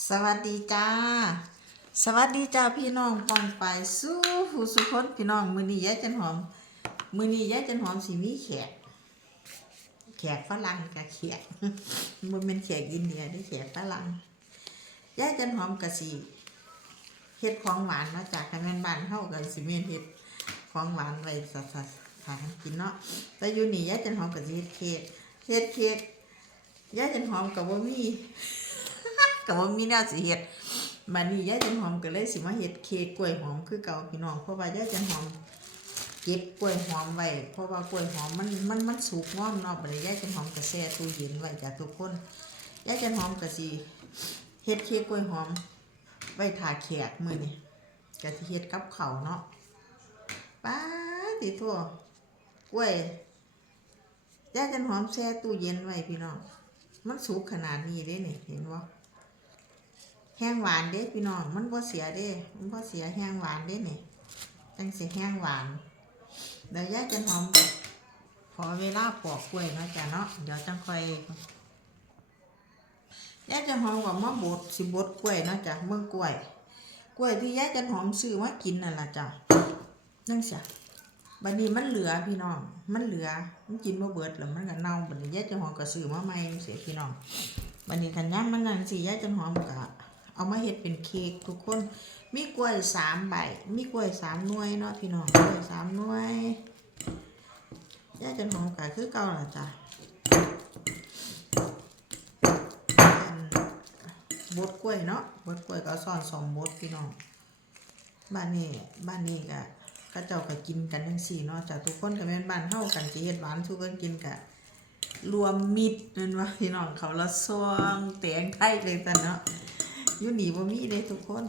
สวัสดีจ้า สวัสดีจ้าพี่น้องปองไปสู้ผู้สุคนพี่น้องมือนี้ยายจันหอม มือนี้ยายจันหอมสิมีแขก แขกฝรั่งกับแขกมันเป็นแขกอินเดียได้แขกฝรั่งยายจันหอมกับสิเฮ็ดของหวานเนาจากกันแม่นบ้านเฮากันสิเมนเฮ็ดของหวานไว้สัสทานกินเนาะแต่อยู่นี่ยายจันหอมกับสิเฮ็ดเค้กเฮ็ดเค้กยายจันหอมกับว่ามี ก็บ่มีแนวสิเฮ็ดบัดนี้ยายจันหอมก็เลยสิมาเฮ็ดเค้กกล้วยหอมคือเก่าพี่น้องเพราะว่ายายจันหอมเก็บกล้วยหอมไว้เพราะว่ากล้วยหอมมันมันมันสุกงอมเนาะบัดนี้ยายจันหอมก็แช่ตู้เย็นไว้จ้ะทุกคนยายจันหอมก็สิเฮ็ดเค้กกล้วยหอมไว้ถ่าแขกมื้อนี้ก็สิเฮ็ดกับข้าวเนาะป้าติทั่วกล้วยยายจันหอมแช่ตู้เย็นไว้พี่น้องมันสุกขนาดนี้เด้นี่เห็นบ่ ห้งหวานเด้พี่น้องมันบ่เสียเด้ มันบ่เสียแห้งหวานเด้นี่จังสิแห้งหวานเดี๋ยวยาจะหอมขอเวลาปอกกล้วยเนาะจ้ะเนาะเดี๋ยวจังค่อยยาจะหอมกับมะบดสิบดกล้วยเนาะจ้ะเมืองกล้วย กล้วยที่ยาจะหอมซื้อมากินนั่นล่ะจ้ะนั่งเสียบัดนี้มันเหลือพี่น้อง มันเหลือ มันกินบ่เบิดแล้วมันก็เน่าบัดนี้ยาจะหอมก็ซื้อมาใหม่เสียพี่น้องวันนี้คันย่ำมันนั่นสิยาจันหอมกะ เอามาเฮ็ดเป็นเค้กทุกคน มีกล้วยสามใบ มีกล้วยสามหน่วยเนาะพี่น้องกล้วยสามหน่วยยาจันหอมกะคือเก่าล่ะจ้ะบดกล้วยเนาะบดกล้วยก็เอาซ่อนสองบดพี่น้อง บ้านนี้บ้านนี้ก็เข้าเจ้าก็กินกันจังซี่เนาะจ้ะทุกคนก็แม่นบ้านเฮากันสิเฮ็ดหวานสู้กันกินกะรวมมิตรนั่นว่าพี่น้องเขาละซองแตงไทยเลยแต่เนาะ อยู่นี่บ่มีเลยทุกคน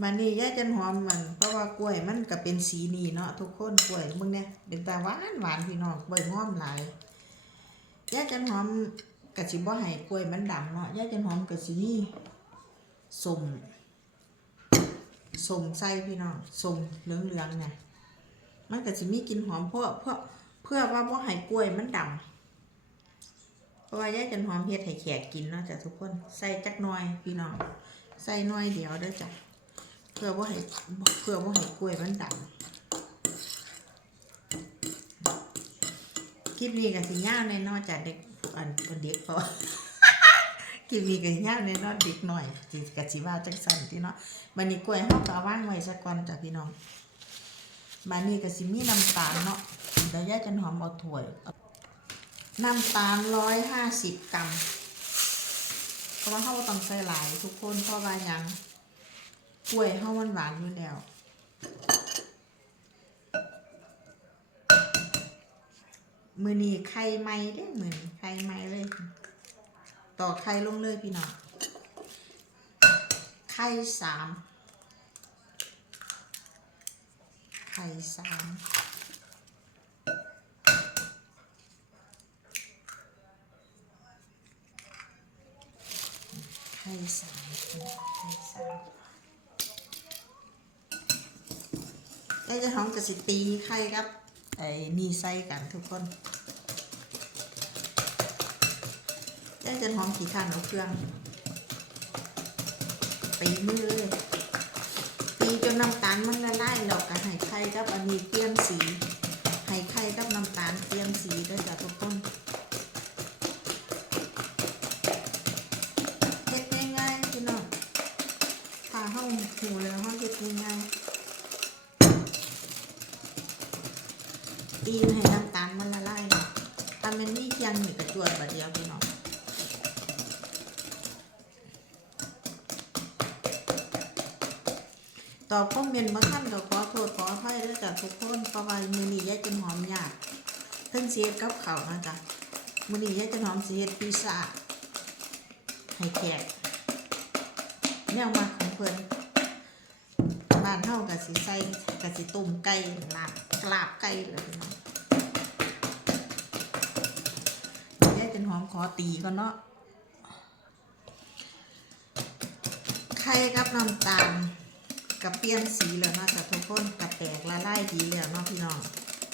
มันนี่ยายจันหอมมัน เพราะว่ากล้วยมันก็เป็นสีนี่เนาะทุกคนกล้วยมึงเนี่ยเป็นตาหวานหวานพี่น้องกล้อมหลายยายจันหอมกะสิบ่ให้กล้วยมันดำเนาะยายจันหอมกะสินี่สมสมใส่พี่น้องสมเหลืองๆเนี่ยมันก็จะมีกลิ่นหอมเพราะเพื่อเพื่อว่าบ่ให้กล้วยมันดำ ราะว่ายายจันหอมเฮ็ดให้แขกกินเนาะจ้ะทุกคนใส่จักหน่อยพี่น้องใส่หน่อยเดียวเด้อจ้ะเพื่อบ่ให้เพื่อบ่ให้กล้วยมันดำคลิปนี้ก็สิยาวแน่นอนจ้ะเด็กอันอันเด็กเพราะคลิปนี้ก็ยาวแน่นอนเด็กหน่อยสิก็สิว่าจังซั่นที่เนาะบัดนี้กล้วยเฮาก็เอางไว้ซะก่อนจ้ะพี่น้องบานนี้ก็สิมีน้ำตาลเนาะเดี๋ยวยายจันหอมเอาถ้วย น้ำตาลร้อยห้าสิบกรัม เพราะว่าเขาต้องใส่หลายทุกคนเพราะว่ายังกล้วยเขามันหวานอยู่แล้วมือนี้ไข่ไม้เด้เหมือนไข่ไม้เลย ต่อไข่ลงเลยพี่น้องไข่สามไข่สาม ไข่สามไข่สามแล้วจะหอมกับสิตีไข่ครับ ไอ้นี่ใส่กันทุกคนแล้วจะหอมขี่ข้านเอาเครื่องตีมือเลยตีจนน้ำตาลมันละลายแล้วก็ให้ไข่กับอันนี้เปลี่ยนสีให้ไข่กับน้ำตาลเปลี่ยนสีด้วยจ้ะทุกคน ตอบคอมเมนต์มาท่านก็ขอโทษขออภัยด้วยจ้ะทุกคนเพราะว่ามือนี้ยายจันหอมยากเพิ่งเสียกับเขานะจ๊ะมือนี้ยายจันหอมเสียพิซซ่าให้แขกแนวมาของเพิ่นบ้านเฮากับสิใส่กับสิต้มไก่ลาบกลาบไก่เลยน้องยายจันหอมขอตีก่อนเนาะไข่กับน้ำตาล กับเปลี่ยนสีแล้วเนาะจะทุกคนกับแตกละลายดีแล้วนาะพี่น้อง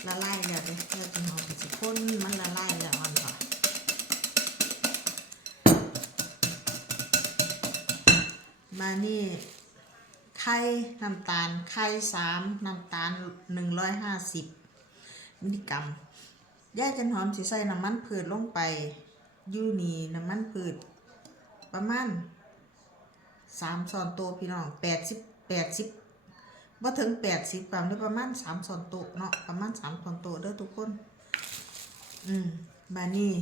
ละลายแล้วเด้อเพื่กินหอมสิคนมันละลายแล้วมันก่อนมานี่ไข่น้ำตาลไข่สามน้ำตาลหนึ่งร้อยห้าสิบมิลลิกรัมแยกาจันหอมสีใส่น้ำมันพืชลงไปยูนีน้ำมันพืช ประมาณสามช้อนโต๊ะพี่น้องแปดสิบ แปดสิบว่าถึงแปดสิบกรัมหรือประมาณสามช้อนโต๊ะเนาะประมาณสามช้อนโต๊ะเด้อทุกคน อืมบานี่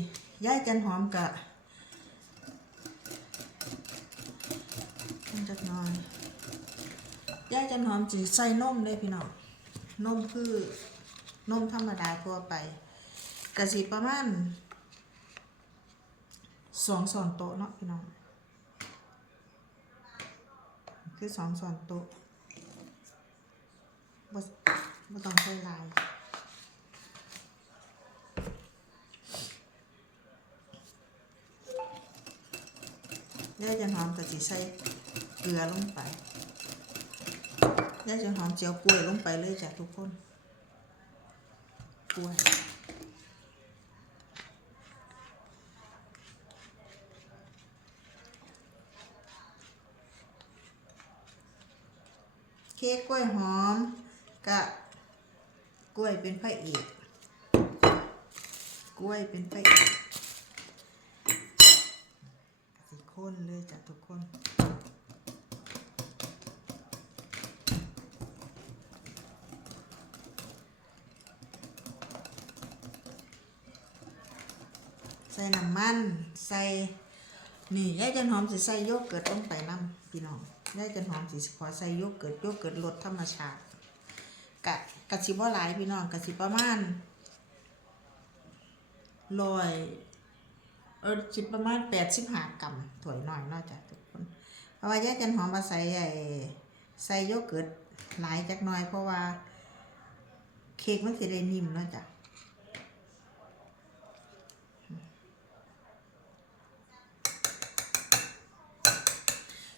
ย่าจันหอมกะจักน่อยย่าจันหอมจีใส่นมเลยพี่น้องนมคือนมธรรมดาทั่วไปกะสิประมาณสองสอนโต๊ะเนาะพี่น้อง คือสองสอนโต๊ะบ่บ่ต้องใส่หลายย่าจันหอมกะสิใส่เกลือลงไปย่าจันหอมเจียวกล้วยลงไปเลยจ้ะทุกคนกล้วย เค้กกล้วยหอมกะกล้วยเป็นพระเอกกล้วย เป็นพระเอกสิคนเลยจ้ะทุกคนใส่น้ำมัน ใส่ นี่ยายจันหอมสิใส่โยเกิร์ตลงไปน้ำพี่น้องยายจันหอมสิขอใส่โยเกิร์ตโยเกิร์ตรสธรรมชาติกะกะสิบ่หลายพี่น้องกะสิประมาณ ร้อยเออสิประมาณแปดสิบห้ากรัมถ้วยน้อยนอกจากทุกคน เพราะว่าแยายจันหอมมาใส่ไอ้ใส่โยเกิร์ตหลายจักหน่อย เพราะว่า เค้กมันสิได้นิ่มนาจะ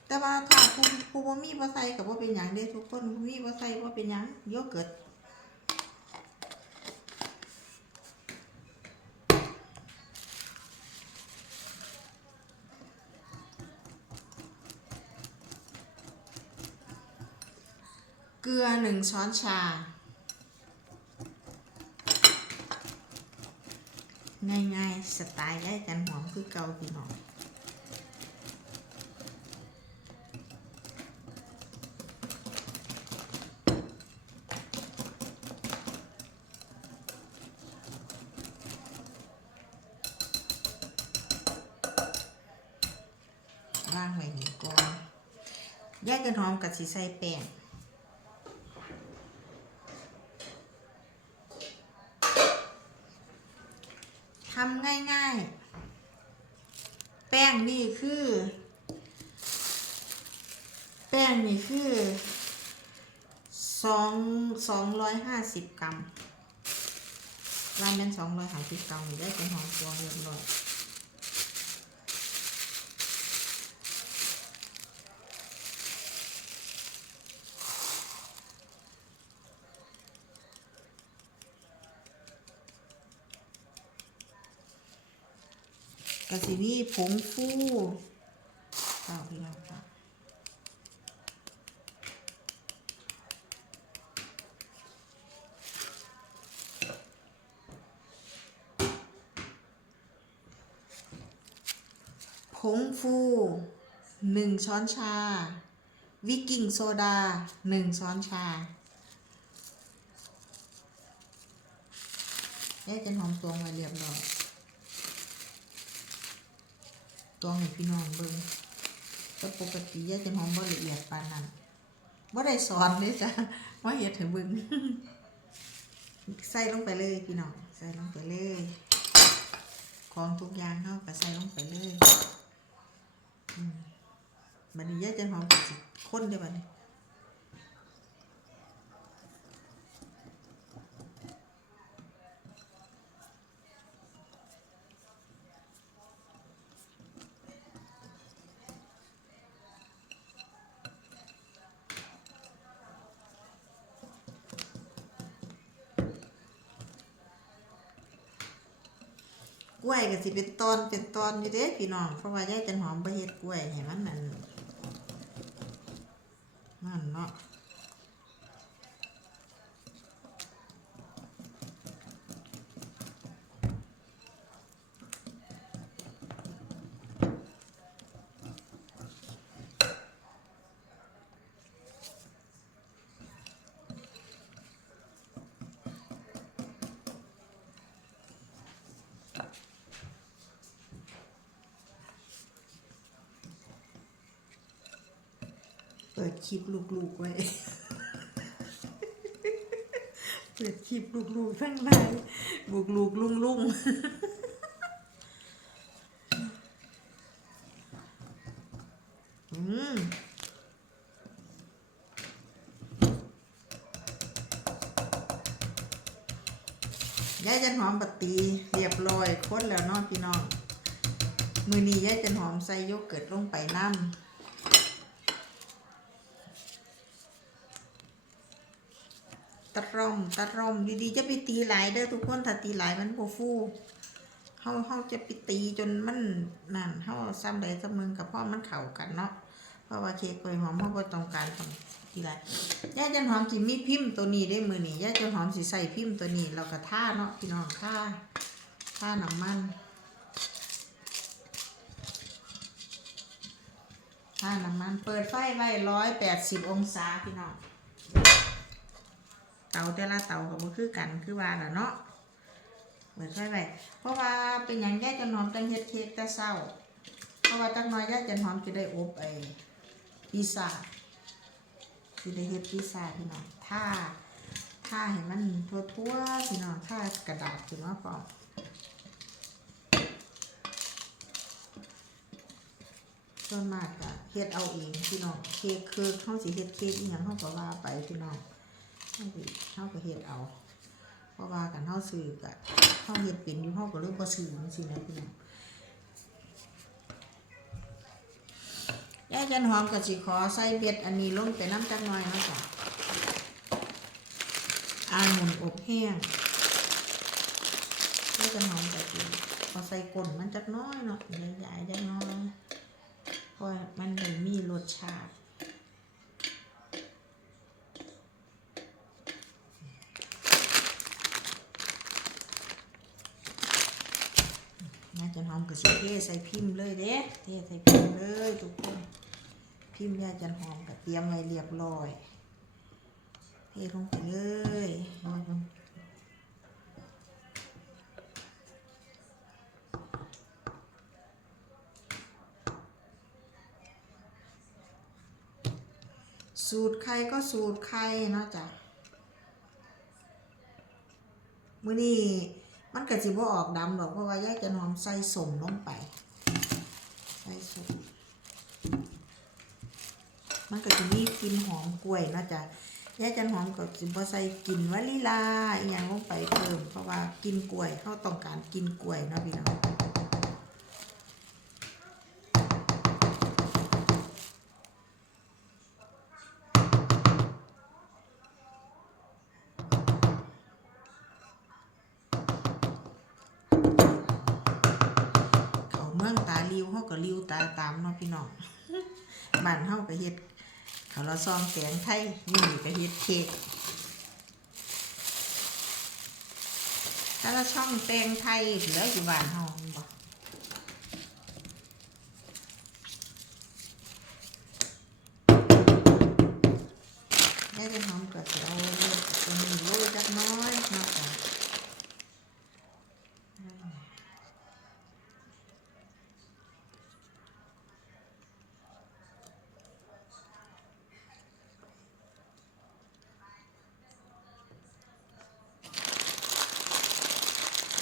แต่ว่าถ้าผู้ผู้บ่มีบ่ใส่ก็บ่เป็นหยังเด้ทุกคนผู้มีบ่ใส่บ่เป็นหยังโยเกิร์ต ลือหนึ่งช้อนชา ง่ายๆ สไตล์ได้กันหอมคือเกาพี่น้องว่างไว้นี่ก่อนแยกกันหอมกับสีใส่แป้งทำง่าย นี่คือ แป้งนี่คือสองสองร้อยห้าสิบกรัมรายเป็นสองร้อยห้าสิบกรัมได้เป็นหอมตัวเรียบร้อย กะสิมีผงฟูเอาพี่น้องค่ะผงฟูหนึ่งช้อนชา วิกกิ้งโซดาหนึ่งช้อนชาแยกกันหอมตวงไว้เรียบร้อย ตัวงให้พี่น้องเบิ่งแต่ปกติยาจะหอมบ่ละเอียดปานนั้นบ่ได้สอนเลยจ้ะว่าเห็ดให้เบิ่งใส่ลงไปเลยพี่น้องใส่ลงไปเลยของทุกอย่างเข้าก็ใส่ลงไปเลยอืมบันนี้ยาจะหอมก็สิคนได้อบันนี้กล้วย สิเป็นตอนเป็นตอนอยู่เด้พี่น้องเพราะว่ายายจันหอมบ่เฮ็ดกล้วยให้มันนั่นนั่นเนาะ ปิดคลิปลูกๆไว้ เปิดคลิปลูกๆทั้งหลายลูกลูกลุงลุงอืมยายจันหอมปตีเรียบร้อยคนแล้วเนาะพี่น้อง มือนี้ยายจันหอมใส่โยเกิร์ตลงไปน้ำ ตะร่อมตะร่อมดีๆจะไปตีหลายเด้อทุกคนถ้าตีหลายมันบ่ฟูเฮาเฮาจะไปตีจนมันนั่นเฮาซ้ำใดซ้ำหนึงกับพ่อมันเข้ากันเนาะเพราะว่าเค้กกล้วยหอมเฮาบ่ต้องการทำตีหลายย่าจันหอมสิมีพิมพ์ตัวนี้ได้มือนี้ย่าจันหอมสิใส่พิมพ์ตัวนี้แล้วก็ท่าเนาะพี่น้องท่าท่าน้ำมันท่าน้ำมันเปิดไฟไว้180องศาพี่น้อง เตาแต่ละเตาก็บ่คือกันคือว่าล่ะเนาะเปิดไฟไว้เพราะว่าเป็นหยังย่จันหอมตั้งเฮ็ดเค้กแต่เช้า เพราะว่าจักหน้อยแย่จันหอมจะได้อบไอ้พิซซ่าสิได้เฮ็ดพิซซ่าพี่น้องท่าท่าให้มันทั่วๆพี่น้องท่ากระดาษขึ้นมาพร้อมส่วนมากก็เฮ็ดเอาเองพี่น้องเค้กคือเฮาสิเฮ็ดเค้กอีหยังเฮาก็ว่าไปพี่น้อง เฮาก็เฮาก็เฮ็ดเอา เพราะว่ากันเฮาซื้อก็เฮาเฮ็ดเป็นอยู่เฮาก็เลยบ่ซื้อจังซี่นะพี่น้องยายจันหอมก็สิขอใส่เบ็ดอันนี้ลงไปน้ำจักหน่อยนะจ้ะอาหมุนอบแห้งยายจันหอมก็สิขอใส่ก้นมันจักน้อยเนาะใหญ่ๆจักน้อยเพราะมันได้มีรสชาติ น่าจะหอมกับ สิเทใส่พิมพ์เลยเด้เทใส่พิมพ์เลยทุกคน พิมพ์ยาจันหอมกับเตรียมไว้เรียบร้อยเทลงไปเลยสูตรใครก็สูตรใครเนาะจ้ะมื้อนี้ มันก็สิบ่ออกดำหรอกเพราะว่ายายจะนอมใส่สมลงไปใส่สมมันก็จะมีกลิ่นหอมกล้วยนาะจ๊ะยายจันหอมก็สิบ่ใส่กลิ่นวานิลาอีหยังลงไปเพิ่มเพราะว่ากินกล้วยเขาต้องการกินกล้วยเนาะพี่น้องามเนาะพี่น้องบ้านเฮาก็เฮ็ดเขาวละซองแกงไทยนี่ก็เฮ็ดเค้กถ้าเราช่องแตงไทยเหลืออยู่บ้านเฮาแม่นบ่ได้เป็นหอมก็สิเอาตัวนี้โรยจักหน้อยเนาะจ้ะ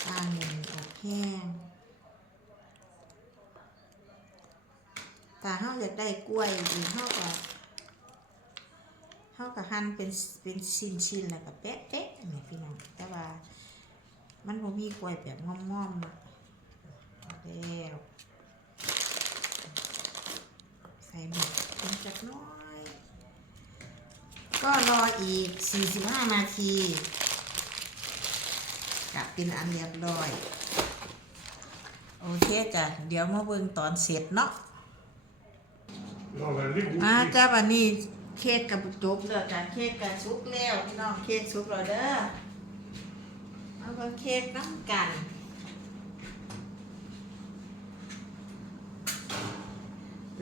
อ่าหนึ่งอบแห้ง ถ้าเฮาอยากได้กล้วยอีกเฮาก็เขาก็หั่นเป็นเป็นชิ้นๆแล้วก็แปะแปะๆนี่พี่น้องแต่ว่ามันบ่มีกล้วยแบบงอมๆนะแล้วใส่หมดเพียงจักน้อย ก็รออีก 45 นาทีกะเป็นอันเรียบร้อย โอเคจ้ะ เดี๋ยวมาเบิ่งตอนเสร็จเนาะ Ja, väldigt god มา ist. จ้าวันนี้เค้กกับจบแล้วจ้ะเค้กกับสุกแล้วพี่น้องเค้กสุกแล้วเด้อเอาก็เค้กน้ำกัน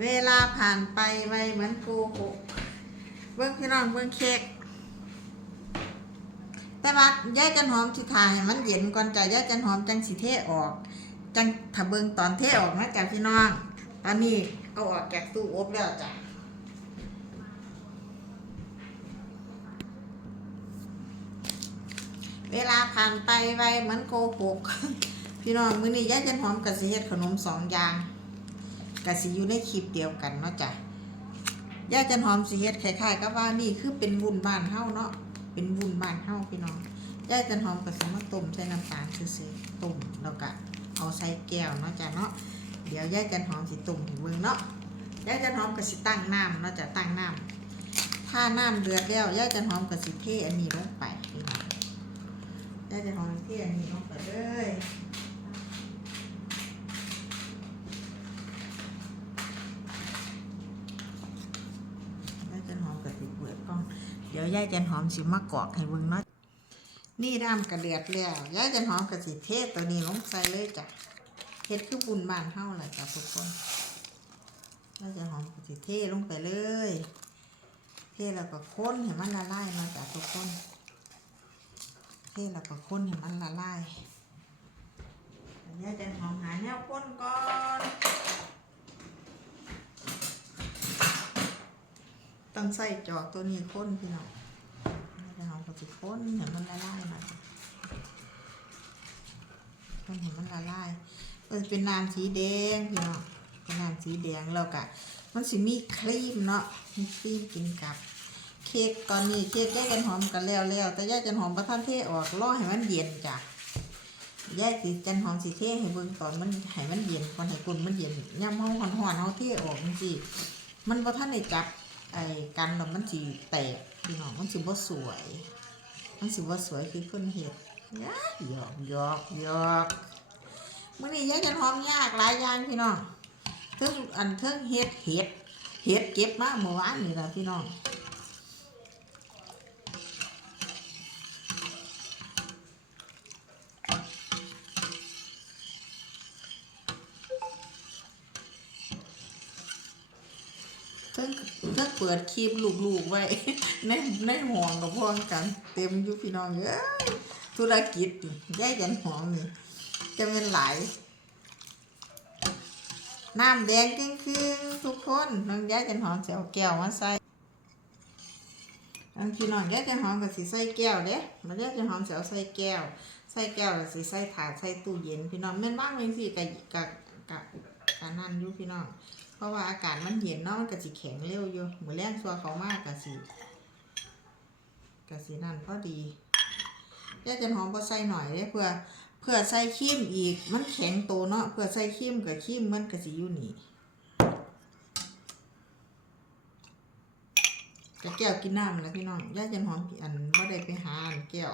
เวลาผ่านไปไวเหมือนโกหกเบิ้งพี่น้องเบิ้งเค้กแต่ว่าย่ายจันหอมสิทาให้มันเย็นก่อนจ้ะย่ายจันหอมจังสิเทออก จังถ้าเบิ้งตอนเทออกนะจ้ะพี่น้องตอนนี้ เอาออกจากตู้อบแล้วจ้ะเวลาผ่านไปไวเหมือนโกหกพี่น้องมื้อนี้ย่าจันหอมกับสิเฮ็ดขนมสองอย่างกับสิอยู่ในคลิปเดียวกันเนาะจ้ะย่าจันหอมสิเฮ็ดคล้ายๆกับว่านี่คือเป็นวุ้นบ้านเฮาเนาะเป็นวุ้นบ้านเฮาพี่น้องย่าจันหอมกับสิมาต้มใส่น้ำตาลซื่อๆต้มแล้วก็เอาใส่แก้วเนาะจ้ะเนาะ เดี๋ยวย่าจันหอมสิต้มให้เบิ่งเนาะย่าจันหอมก็สิตั้งน้ำเนาะจะตั้งน้ำถ้าน้ำเดือดแล้วย่าจันหอมก็สิเทอันนี้ลงไปพี่น้องได้จะทำที่อันนี้ลงไปเลยย่าจันหอมกับสิเดกล้องเดี๋ยวย่าจันหอมสิมากอกให้เบิ่งเนาะนี่ด้ามกระเดือดแล้วย่าจันหอมกับสิเทตัวนี้ลงใส่เลยจ้ะ เฮ็ดคือบุญบานเฮาแหละจ้ะทุกคนย่าจันหอมกับสิเทลงไปเลย เทแล้วก็ค้นให้มันละลายมาจ้ะทุกคนเทแล้วก็ค้นให้มันละลายอันนี้จะหอมหาแนวข้นก่อนต้องใส่จอกตัวนี้ข้นพี่น้องจะหอมก็จะข้นให้มันละลายมาข้นให้มันละลาย ก็จะเป็นน้ำสีแดงพี่น้องเป็นน้ำสีแดงแล้วก็มันสิมีครีมเนาะมีครีมกินกับ เค้กตอนนี้เค้กย่าจันหอมกันแล้วแล้วแต่ย่าจันหอมประท่านเทออกรอให้มันเย็นจ้ะย่าสิจันหอมสิเทให้เบิ่งตอนมันให้มันเย็นก่อนให้กุนมันเย็นย่ำเฮาหอนหอนๆเฮาเทออกจังมันบ่ทันได้จับไอ้กันแล้วมันสิแตกพี่น้องมันสิบ่สวยมันสิบ่สวยคือคนเฮ็ดยากหยอกหยอกหยอก มื้อนี้ย่าจันหอมยากหลายอย่างพี่น้องเทิงอันเทิงเฮ็ดเฮ็ดเฮ็ดเก็บมาเมื่อวานนี่ละพี่น้องเพิ่งเพิ่งเปิดคลิปลูกๆไว้ในในห้องกับพ่อกัน เต็มอยู่พี่น้องเอ้ยธุรกิจนี่แยกกันห้องนี่ จะเป็นไหลน้ำแดงครึ่งๆทุกคนน้องย้ายจันหอมจะเอาแก้วมาใส่อันพี่น้องย้ายจันหอมก็สิใส่แก้วเด้มาย้ายจันหอมจะเอาใส่แก้ว ใส่แก้วแล้วสิใส่ถาดใส่ตู้เย็น พี่น้องแม่นบ้างเลยสิกะกะกะกะนั่นอยู่พี่น้องเพราะว่าอากาศมันเย็นเนาะมันก็สิแข็งเร็วอยู่เหมือนแรงซัวเขามากกะสิกะสินั่นพอดีย่าจันหอมพอใส่หน่อยเด้เพื่อ พื่อใส่ครีมอีกมันแข็งโตเนาะเพื่อใส่ครีมกับครีมมันก็สิอยู่นี่กะแก้วกินน้ำนะพี่น้องย่าจันหอมอันว่าได้ไปหาอันแก้ว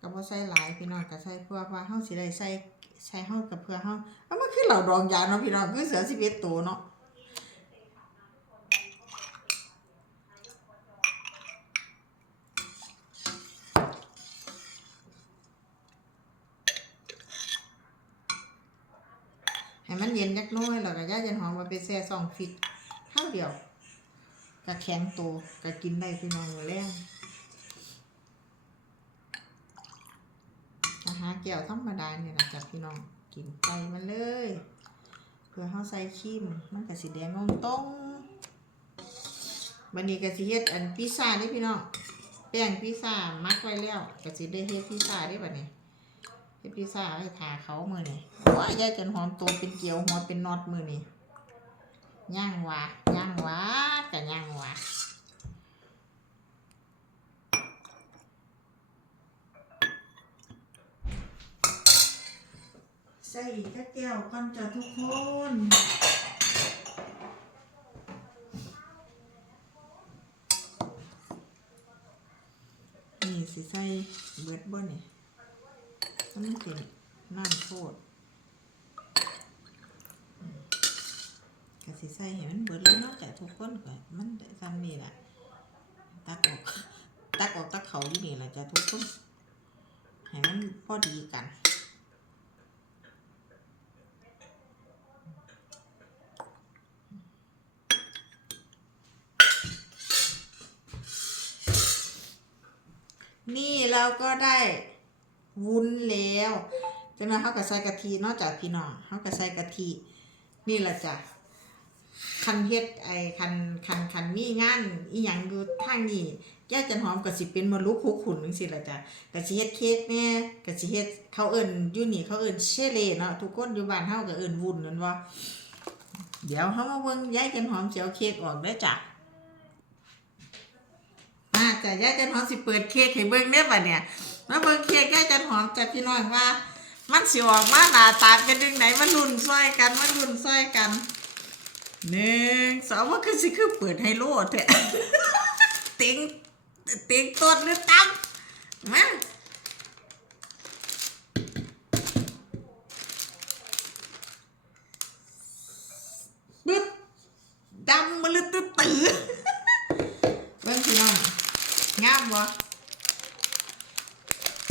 ก็บ่ใส่หลายพี่น้องก็ใส่เพื่อว่าเฮาสิได้ใส่ใส่เฮากับเพื่อเฮาเอามันคือเหล่าดองยาเนาะพี่น้องคือเสือ11ตัวเนาะ มันเย็นจักน้อยแล้วก็ย่าจันหอมมาไปแช่ซองฟิตข้าวเดียวก็แข็งโตก็กินได้พี่น้องอยู่แล้วอาหารแก้วธรรมดาเนี่ยนะจ๊ะพี่น้องกินไปมาเลย เพื่อเขาใส่ครีมมันก็สีแดงงงตรงบันนี้ก็สิเฮ็ดอันพิซซ่านี่พี่น้องแป้งพิซซ่ามักไว้แล้วก็สิได้เฮ็ดพิซซ่าได้บัดนี้ พิซซ่าให้ทาเขามือนี่ว้ายายจนหอมโตเป็นเกลียวหัวเป็นน็อตมือนี่ย่างวาย่างหวาก็ย่างวาใส่อีกแก้วก่อนจ้ะทุกคนนี่สิใส่เบิดบ่นี่ามันเป็นน้ำโคตรก็สิใส่ให้มันเบิดเลยเนาะจ้ะทุกคนก็มันได้ซ้ำนี่แหละตักออกตักออกตักเขาอยู่นี่แหละจะทุกคนให้มันพอดีกันนี่เราก็ได้ วุ้นแล้วจังนั้นเขาก็ใส่กะทินอกจากพี่น้องเขาก็ใส่กะทินี่แหละจ้ะคันเฮ็ดไอ้คันคันคันมีงานอีหยังอยู่ทางนี้แก้จันหอมก็สิเป็นมลุกคุกขุนจังซี่ล่ะจ้ะก็สิเฮ็ดเค้กแน่ก็สิเฮ็ดเขาเอิ้นอยู่นี่เขาเอิ้นเชเลเนาะทุกคนอยู่บ้านเฮาก็เอิ้นวุ้นนั่นว่าเดี๋ยวเฮามาเบิ่งยายจันหอมสิเอาเค้กออกเด้จ้ะอ่าจ้ะยายจันหอมสิเปิดเค้กให้เบิ่งเด้อบัดเนี่ย มาเบิ่งเค้กแก้จันหอมจ้ะพี่น้องว่า มันสิออกมาหน้าตาเป็นยังไงมันรุ่นซอยกันมันรุ่นซอยกันหนึ่งสองว่าคือสิคือเปิดไฮโลแท้เต็งเต็งต้นหรือตั้มมาปึ๊บดำมาเลยตื้อตื้อ เบิ่งพี่น้องงามบ่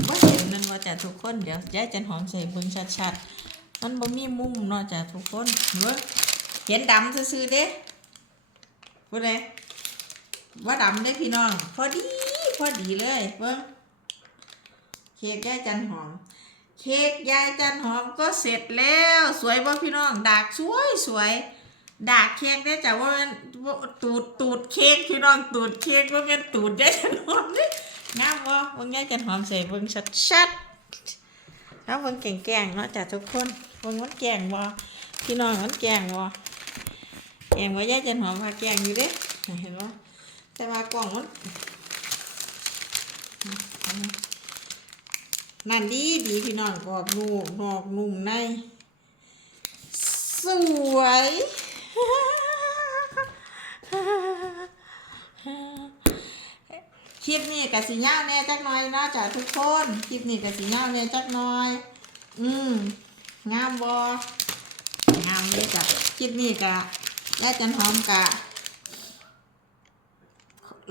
บ่เห็นนั่นว่าจ้ะ ทุกคนเดี๋ยวยายจันหอมใส่เบิ่งชัดๆ มันบ่มีมุมเนาะจ้ะทุกคนเบิ่งเห็นดำซื่อๆเด้บ่ได้ว่าดำเด้พี่น้อง พอดีพอดีเลยเบิ่งเค้กยายจันหอม เค้กยายจันหอมก็เสร็จแล้ว สวยบ่พี่น้องดากสวยสวยดากเค้กได้จ้ะว่ามันตูดตูดเค้กพี่น้องตูดเค้กว่ามันตูดได้จันหอมนี่งามบ่เบิ่งยายจันหอมใส่เบิ่งชัดๆ แล้วเบิ่งแก่งๆเนาะจ้ะทุกคนเบิ่งมันแก่งบ่พี่น้องมันแก่งบ่แก่งบ่ยายจันหอมพาแก่งอยู่เด้เห็นบ่แต่ว่ากล่องมันนั่นดีดีพี่น้องกรอบนุ่มนอกนุ่มใน สวย คลิปนี้กับสีย่าแน่จักหน่อยนาะจ้ะทุกคนคลิปนี้กับสีย่าแน่จักหน่อย อืมงามบงามเลยจ้ะคลิปนี้กะและจันหอมกะ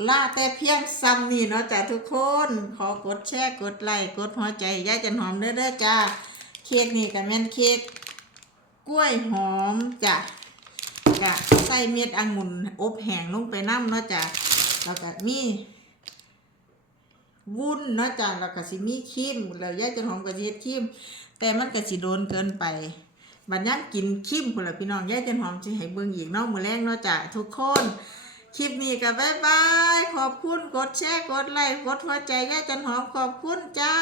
ล่าแต่เพียงซ้ำนี่เนาะจ้ะทุกคน ขอกดแชร์กดไลค์กดหัวใจย่าจันหอมเด้อเด้อจ้าเค้กนี่กับแม่นเค้กกล้วยหอมจ้ะกะใส่เม็ดองุ่นอบแห้งลงไปน้ำเนาะจ้ะแล้วก็มี วุ่นนะจ้ะแล้วก็สิมีครีมแล้วยายจันหอมก็สิเฮ็ดครีมแต่มันก็สิโดนเกินไปบัดยามกินครีมพุ่นละพี่น้องยายจันหอมสิให้เบิ่งอีกเนาะมื้อแรงเนาะจ้ะทุกคนคลิปนี้ก็บ๊ายบาย ขอบคุณ กดแชร์ กดไลค์ กดหัวใจยายจันหอมขอบคุณจ้า